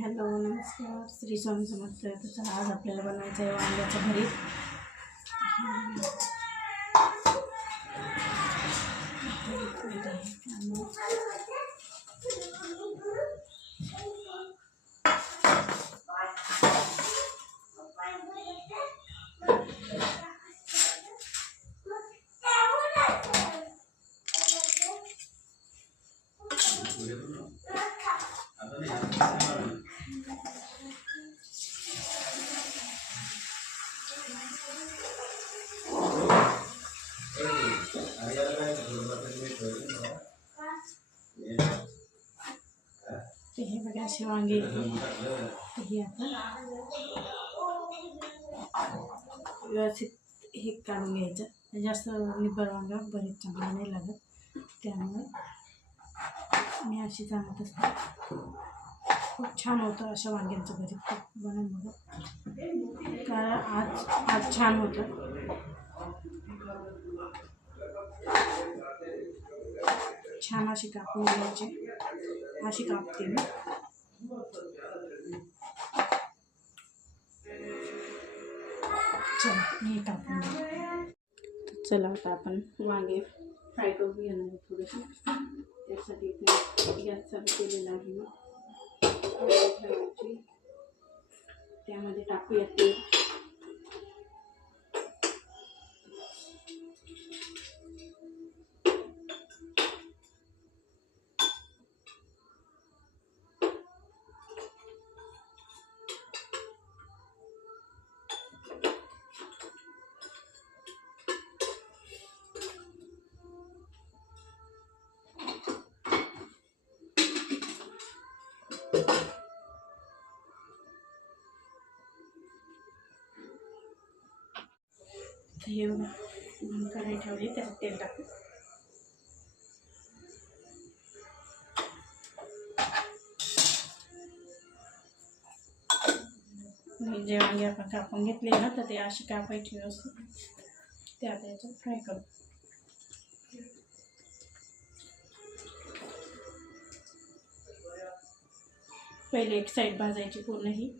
Hello नमस्कार श्री स्वामी समर्थ. तर आज आपल्याला बनवायचं आहे वांग्याचं भरीत. हे बघा असे वांगे हे आता व्यवस्थित हे काढून घ्यायचं. जास्त निब्बर वांगा भरीत चांगला नाही लागत, त्यामुळे मी अशीच आणत असते. खूप छान होतं अशा वांग्यांचं भरीत बनवून बघा, कारण आज छान होतं. छान अशी कापून घ्यायची, अशी कापते मी. चला मी कापून चला आता आपण वांगे फ्राय करून घेणार आहे. थोडंसं त्यासाठी गॅस चालू केलेला आहे मी. ठेवायची, त्यामध्ये टाकूया तेल. हे कढई ठेवली, त्याच्यात तेल टाकू. जे वांगे आपण कापून घेतले ना, तर ते अशी कापायची व्यवस्थित. ते आता याच्यात फ्राय करू. पहिले एक साईड भाजायची पूर्ण ही.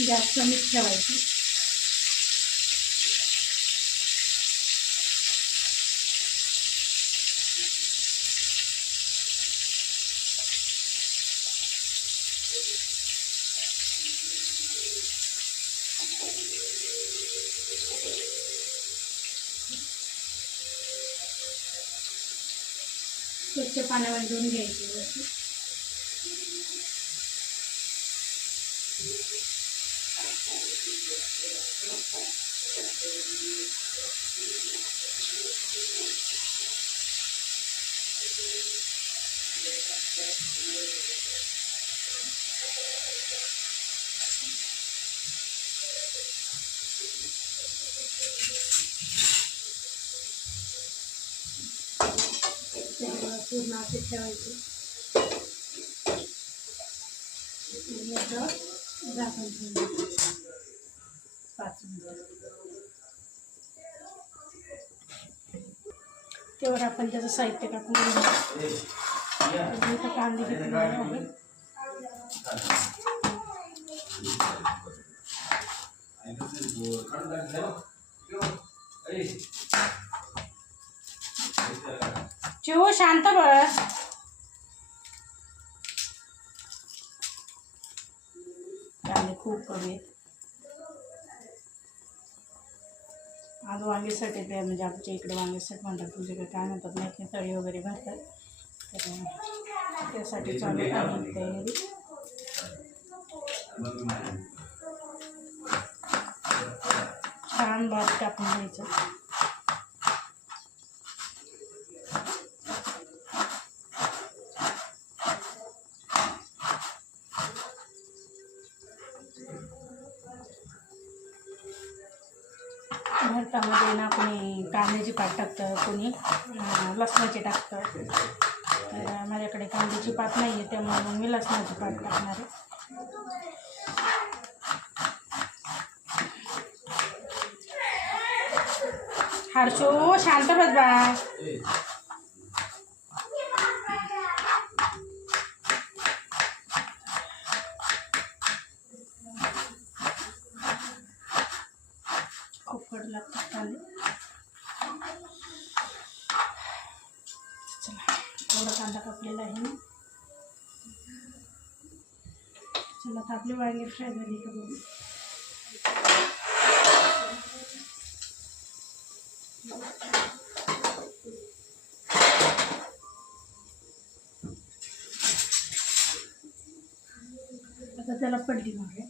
गॅस कमीच ठेवायची. स्वच्छ पाण्यावर धुवून घ्यायची. पूर्ण असे ठेवायचे आणि याच्यावर झाकण ठेवायचं 5 मिनिटं. तेवढं आपण त्याचं साहित्य टाकून घेऊ. कांदे घेतले आहे. चिऊ शांत बस. कांदे खूप कमी आहेत आज वांगेसाठी. ते म्हणजे आमच्या इकडे वांगेसाठी म्हणतात, तुमच्याकडे काय म्हणतात नाही, तळी वगैरे भरतात. तर त्यासाठी चालू आहे तयारी. छान भात टाकून घ्यायचं. भरतामध्ये ना कोणी कांद्याची पात टाकतं, कोणी लसणाची टाकतं. तर माझ्याकडे कांद्याची पात नाही आहे, त्यामुळे मग मी लसणाची पात टाकणार आहे. हर्षू शांत बस बा. खूप कडक लागतात कांदे. चला एवढा कांदा कापलेला आहे ना. चला आता आपली वांगी फ्राय झाली का बघू. आता त्याला पलटी मारूया.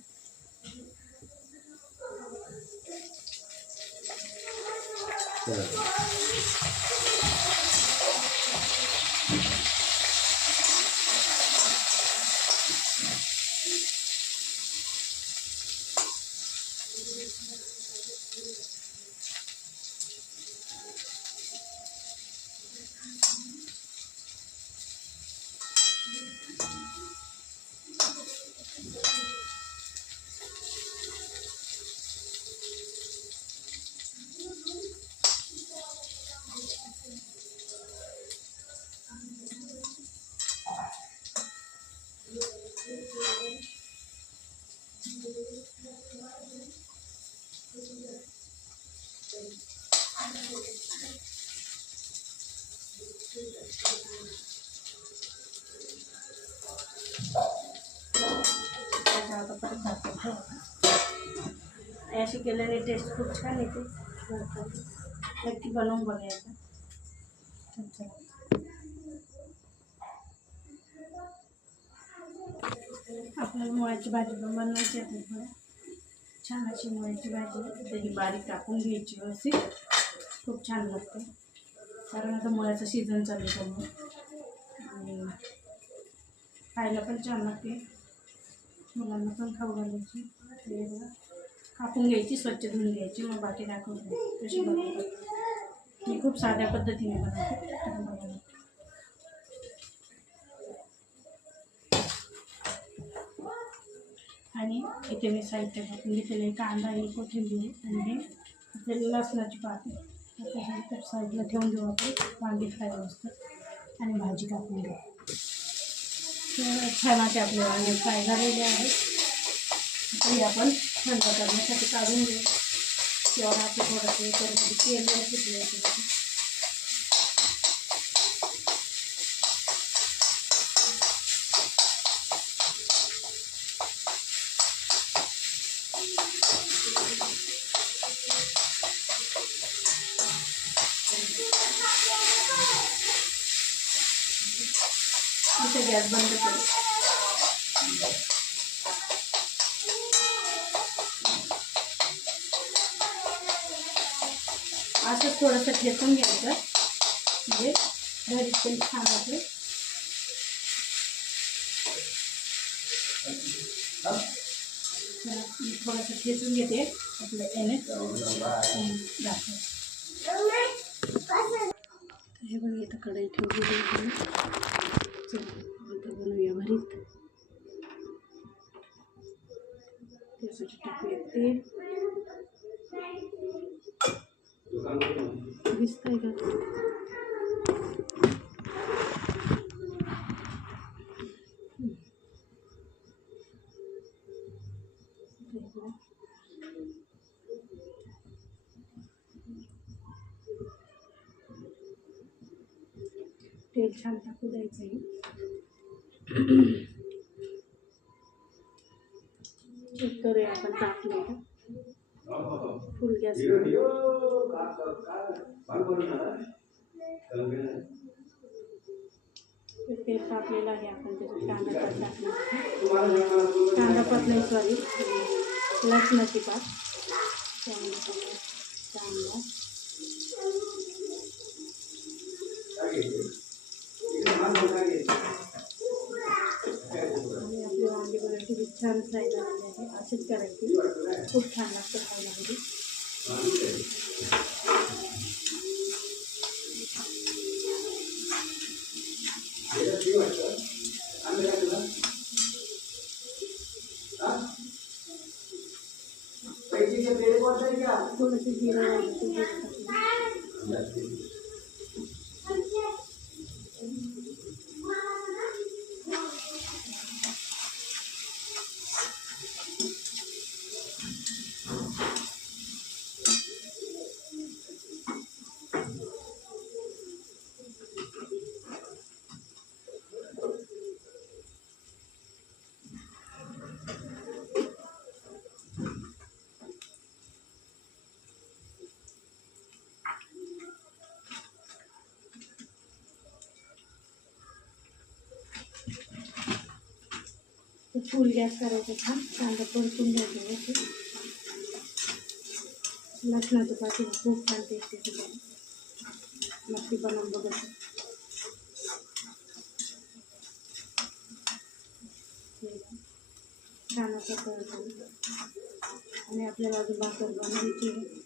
अशी केल्याने टेस्ट खूप छान येते. नक्की बनवून बघायचं. आपल्याला मुळ्याची भाजी पण बनवायची आहे. छान अशी मुळ्याची भाजी त्याची बारीक टाकून घ्यायची व्यवस्थित. खूप छान लागते, कारण आता मुळ्याचं सीझन चालू आहे आणि खायला पण छान लागते. मुलांना पण खाऊ घालायची. कापून घ्यायची, स्वच्छ धुवून घ्यायची, मग बाकी दाखवते कशी बनवतात. मी खूप साध्या पद्धतीने बनवते. आणि इथे मी साहित्य टाकून घेतलेले कांदा आणि कोथिंबीर आणि हे लसणाची पात त्याच्यानंतर साईडला ठेवून देऊ आपण. वांगी फ्राय असतात आणि भाजी टाकून घेऊ. छान असे आपले वांगे फ्राय झालेले आहेत. ते आपण थंड करण्यासाठी काढून घेऊ. किंवा आपण थोडंसं त्यामध्ये तेल घेतलं. इथे गॅस बंद करू. असं थोडंसं ठेचून घ्यायचं, म्हणजे घरी पण छान होते. थोडंसं ठेचून घेते आपलं याने दाखव. हे बघा इथं कढई ठेवली. आता बनवूया भरीत. त्यासाठी टाकूया तेल. दिसतंय का? तेल छान टाकू द्यायचं आहे. चेक करूया आपण टाकलं का. फुल गॅस. तेल टाकलेलं आहे आपण. त्याच्यात कांदा पात टाकणार. कांदा पात नाही, सॉरी, लसणाची पात. कांदा आणि आपली वांगी बघायची छान फ्राय झालेली आहे. अशीच करायची, खूप छान लागतं खायला. थोडंसं जिरं राहिलं ते जिरं टाकलं. ते फुल गॅस करायचं छान. कांदा परतून घ्यायचं. लसणाचं पाठी खूप छान टेस्ट येते. नक्की बनवून बघायचं. छान असं करतो. आणि आपल्याला अजून भाकर बनवायची आहे.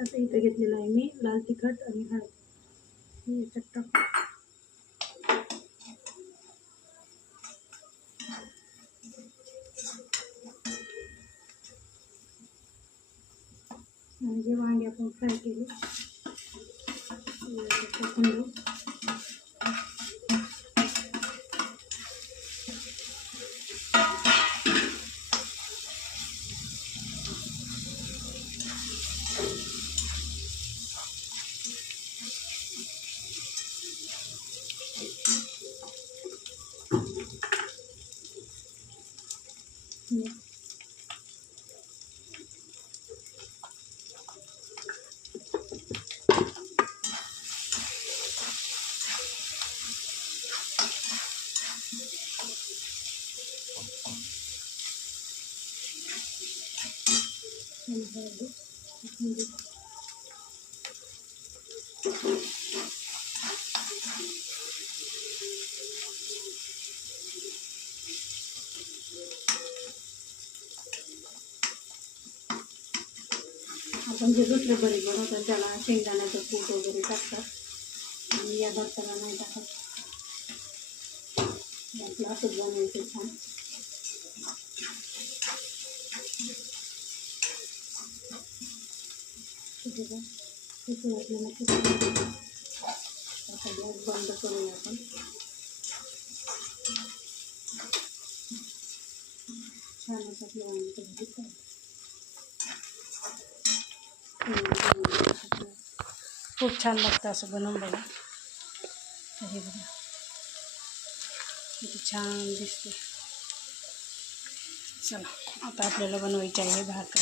आता इथं घेतलेलं आहे मी लाल तिखट आणि हळद. याच्यात टाकू. आणि जे वांगे आपण फ्राय केले टाकून घेऊ. आपण जे दुसरे भरीत बनवतात त्याला शेंगदाण्याचं कूट वगैरे टाकतात. आणि या भरताला नाही टाकत. आपलं असंच बनवायचं छान. आपल्याला आता गॅस बंद करूया आपण. छान असं आपलं वांग्याचं भरीत खूप छान लागतं असं बनवून बघा. हे बघा किती छान दिसते. चला आता आपल्याला बनवायची आहे भाकर.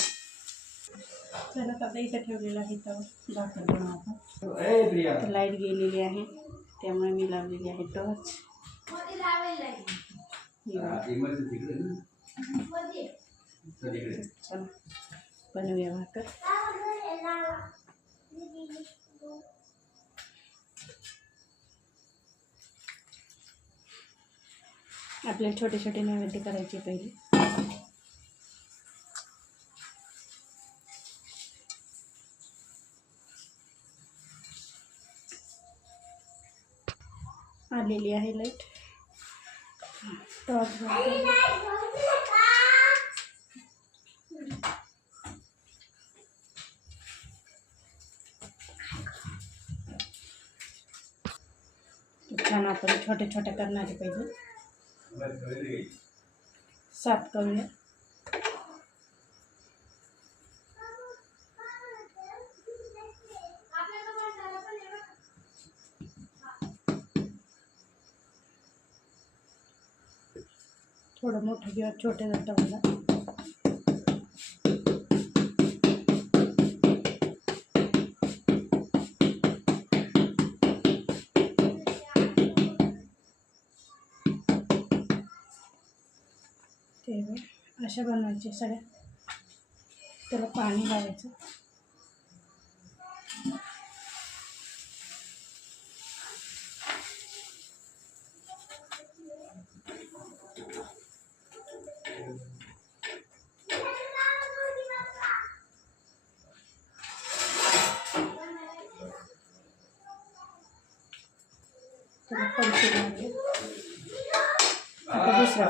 चला आता इथं ठेवलेलं आहे तर भाकर बनवतो. लाईट गेलेली आहे त्यामुळे मी लावलेली आहे टॉर्च. चला बनवूया भाकर. आपल्याला छोटे छोटे नैवेद्य करायचे पहिले. आलेली आहे लाईट. टॉर्च छान आपण छोटे छोटे करणारे पाहिजे. 7 करूया. थोडं मोठं किंवा छोटे जातं मला. ते अशा बनवायचे सगळ्या. त्याला पाणी लावायचं. त्याला पलटी मारली. आता दुसरा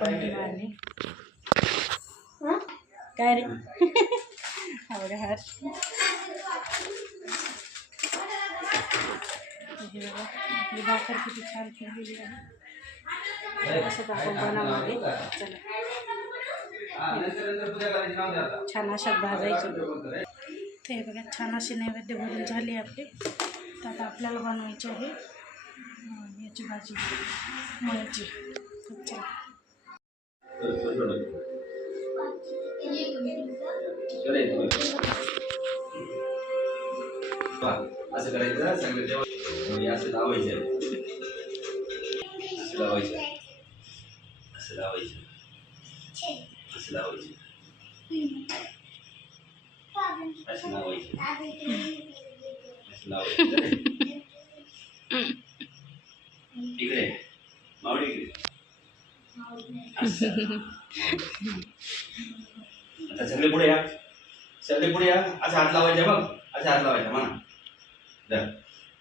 पलटी मारली. काय रे आवड हार. आपली भाकर किती छान ठेवलेली आहे. असं टाकून बनामध्ये चला छान अशात भाजायची. ते बघा छान अशी नैवेद्य भरून झाली आपली. तर आता आपल्याला बनवायची आहे याची भाजी मुळ्याची. चला असं करायचं सगळं जेवण असं लावायचं असं लावायचं असं लावायचं असं लावायचं असं लावायचं असं लावायचं. इकडे मावडी इकडे. आता सगळे पुढे या, सगळे पुढे या. असं हात लावायचा बघ, असं हात लावायचा म्हणा.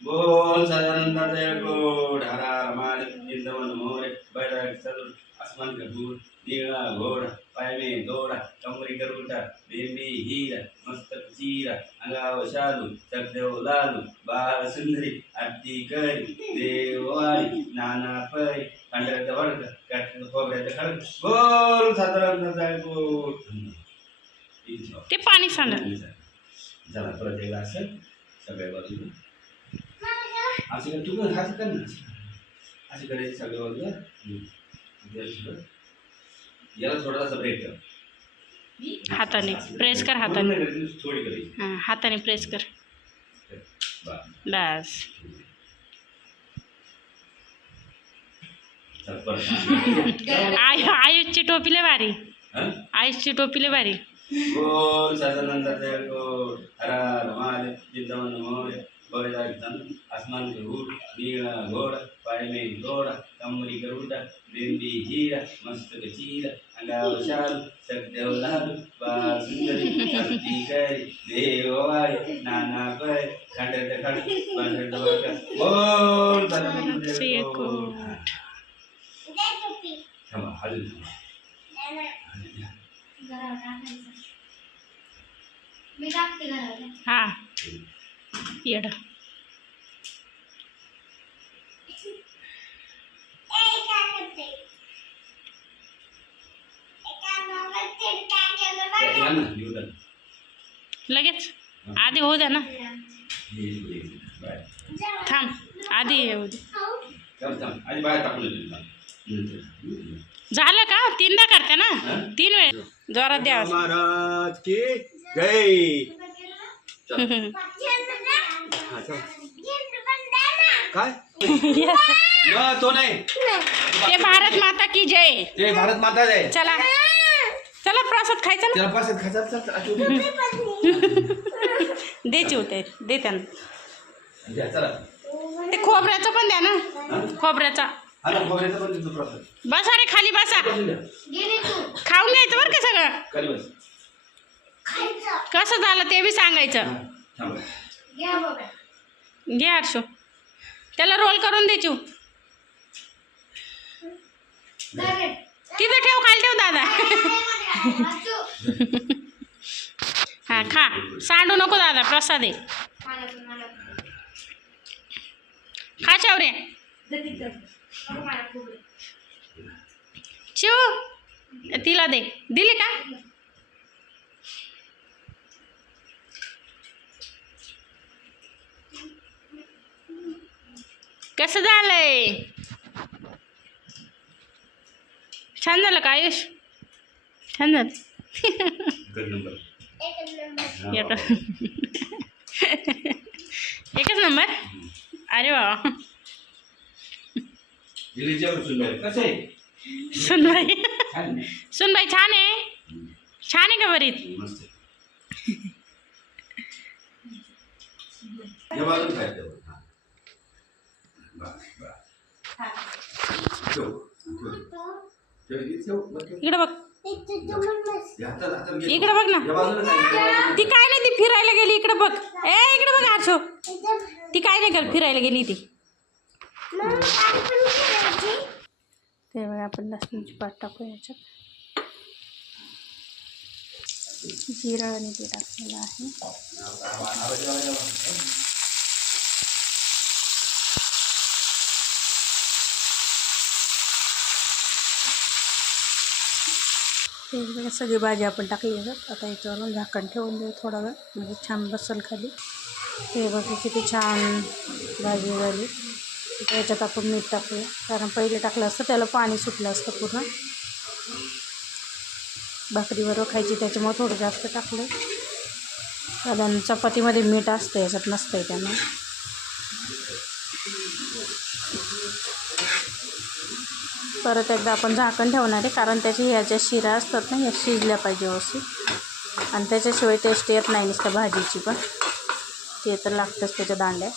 बोल सदानंद गोड हरा रमाल इंद्रवन मोरे बैराग चल आसमान का दूर नीला घोड़ा पाय में दौड़ा कमरी गरुड़ा बेबी हीरा मस्तक चीरा अंगाव शालू चकदेव लालू बाळ सुंदरी आरती करी देवाळी नाना पै पांढऱ्याचा वर्ग काट खोबऱ्याचा खडक. बोल सदानंद गोड. ते पाणी सांडलं. चला परत एकदा असं सगळ्या बाजूला असं कर. तू कर असं कर ना. असं करायचं सगळ्या बाजूला. याला थोडासा ब्रेक कर. हाताने प्रेस कर. हाताने थोडी करायची. हाताने प्रेस कर. बस. आयुषची टोपी लय भारी. आयुषची टोपी लय भारी. बोल सदानंद गोड हरा रमाल जिंदवन मोरे बैराग चल आसमान के ऊर नीला घोड़ा पाय में दौड़ा कमरी गरुड़ा बेंबी हीरा मस्तक चीरा अंगाव शाल चकदेव लालू बाळ सुंदरी आरती करी देवाळी नाना पै खंडर खंड बंडर वर्ग. बोल सदानंद गोड. थांबा अजून हा येड. लगेच आधी होऊ द्या ना. थांब आधी येऊ दे. झालं का? तीनदा करते ना. 3 वेळ जोरात द्या. महाराज की जय. काय तो नाही. ते भारत माता की जय. ते भारत माता जय. चला चला प्रसाद खायचा ना. त्याला प्रसाद खायचा. दे चिवते दे त्यांना. चला ते खोबऱ्याचं पण द्या ना. खोबऱ्याचा बसा रे खाली बसा. खाऊन घ्यायचं बरं का सगळं. कसं झालं ते बी सांगायचं. घे हर्षू. त्याला रोल करून दे चिव. तिथं ठेव खाली ठेव दादा. हा खा. सांडू नको दादा. प्रसाद आहे. खा चवरे. चिव तिला दे. दिली का? कसं झालंय? छान झालं का आयुष? छान झालं. एकच नंबर. अरे वा. सुनबाई सुनबाई छान आहे. छान आहे का बरीच? इकडे बघ. इकडे बघ ना. ती काय नाही, ती फिरायला गेली. इकडे बघ. इकडे बघ आशो. ती काय नाही कर, फिरायला गेली ती. ते बघा, आपण लसणाची पात टाकू याच्यात. जिरा आणि ते टाकलेलं आहे. ते बघा, सगळी भाजी आपण टाकली आहे. आता याच्यावरून झाकण ठेवून देऊ थोडा वेळ, म्हणजे छान बसल खाली. ते बघा किती छान भाजी झाली. याच्यात आपण मीठ टाकूया, कारण पहिले टाकलं असतं त्याला पाणी सुटलं असतं पूर्ण. भाकरीबरोबर खायची त्याच्यामुळे थोडं जास्त टाकलं. कारण चपातीमध्ये मीठ असतं, याच्यात नसतं आहे त्यामुळे. परत एकदा आपण झाकण ठेवणार आहे, कारण त्याच्या ह्या ज्या शिरा असतात ना, या शिजल्या पाहिजे व्यवस्थित. आणि त्याच्याशिवाय टेस्ट येत नाही नुसतं भाजीची, पण ते तर लागतंच त्याच्या दांड्या.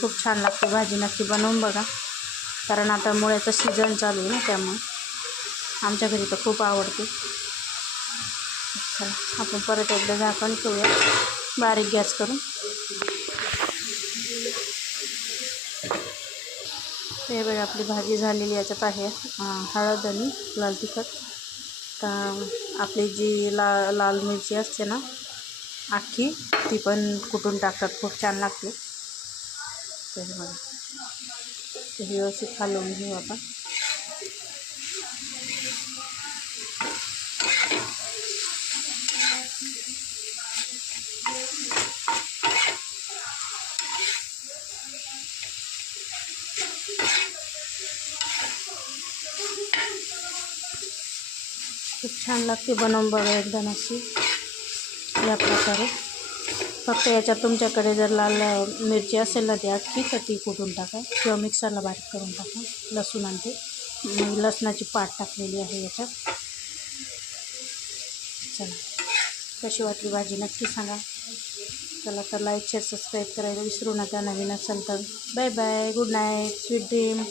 खूप छान लागते भाजी, नक्की बनवून बघा. कारण आता मुळ्याचं सीझन चालू आहे ना, त्यामुळे आमच्या घरी तर खूप आवडते. चला, आपण परत एकदा झाकण ठेवूया बारीक गॅस करून. हे बघा, आपली भाजी झालेली. याच्यात आहे हळद आणि लाल तिखट. तर आपली जी लाल मिरची असते ना अख्खी, ती पण कुटून टाकतात, खूप छान लागते. तर बघा, ते व्यवस्थित हलवून घेऊ आपण. खूप छान लागते, बनवून बघा एकदा नक्की या प्रकारे. फक्त याच्यात तुमच्याकडे जर लाल मिरची असेल ना ती अख्खी, तर ती कुटून टाका किंवा मिक्सरला बारीक करून टाका. लसूण आणि ते लसणाची पात टाकलेली आहे याच्यात. चला, कशी वाटली भाजी नक्की सांगा. चला, तर लाईक शेअर सबस्क्राईब करायला विसरू नका. नवीन असेल तर bye bye, good night, sweet dream.